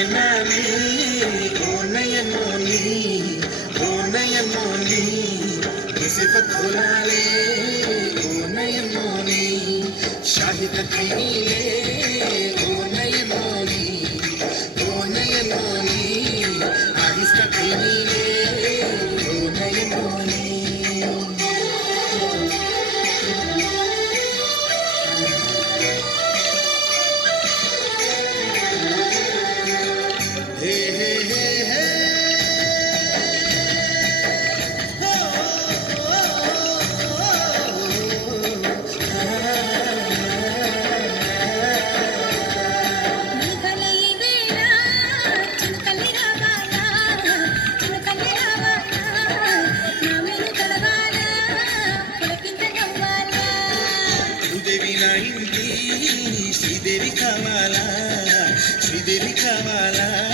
नैनानी ओ नयनोनी ओ नयनोनी सिफत भुलाले ओ नयनोनी शाहिद खीले ओ नयनोनी आहिस्ता खीले ओ नयनोनी శ్రీదేవి కావాలా శ్రీదేవి కావాలా